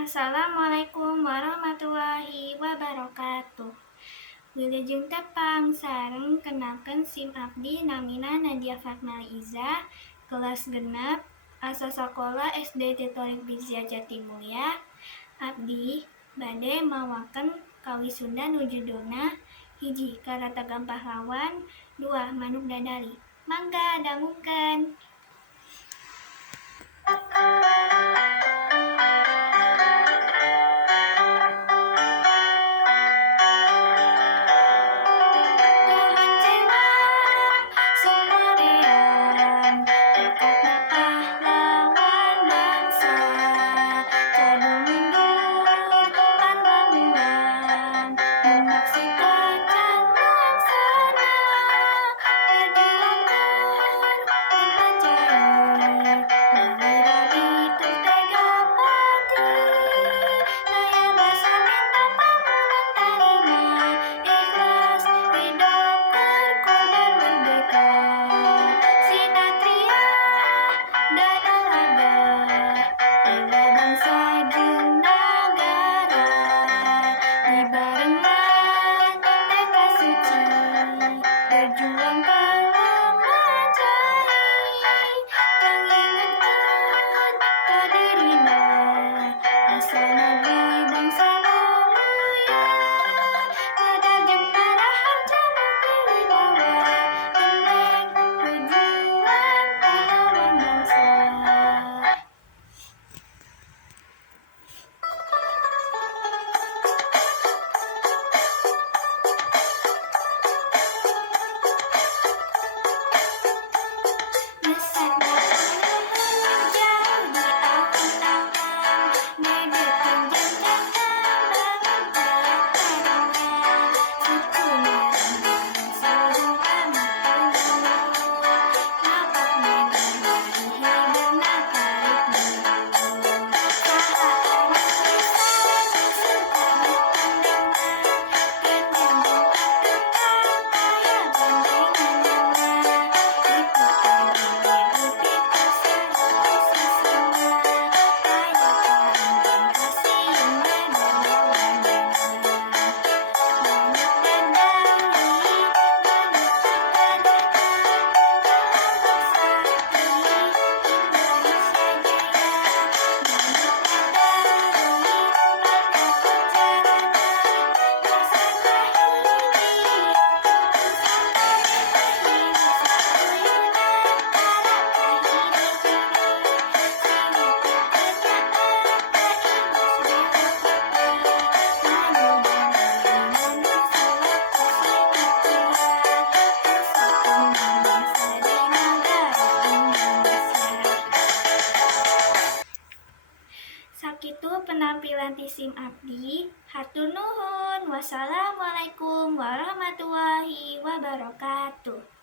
Assalamualaikum warahmatullahi wabarakatuh. Wilujeng tepang sareng kenalkeun SIM abdi namina Nadya Fathma Al-Izzah, kelas genep, asa sekolah SDIT TBZ Jatimulya. Abdi bade mawaken Kawih Sunda nu judulna 1. Karatagan Pahlawan, 2. Manuk Dadali. Mangga dangukeun. Sakitu penampilan ti SIM abdi. Hatur nuhun. Wassalamualaikum warahmatullahi wabarakatuh.